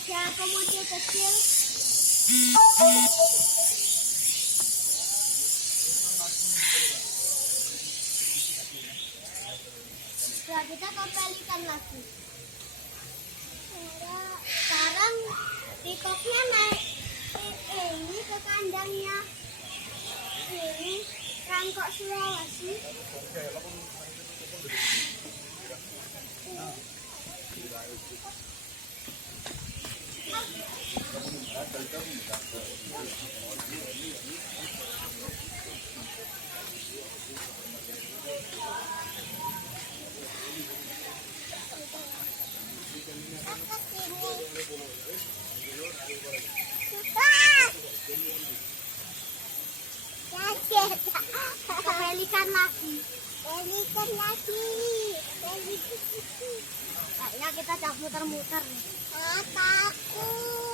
ada komodo kecil. Nah, kita ke pelikan lagi. Sekarang tikoknya naik ini ke kandangnya ini rangkok Sulawesi. Pelikan lagi. Kayaknya kita coba muter-muter nih. Takut.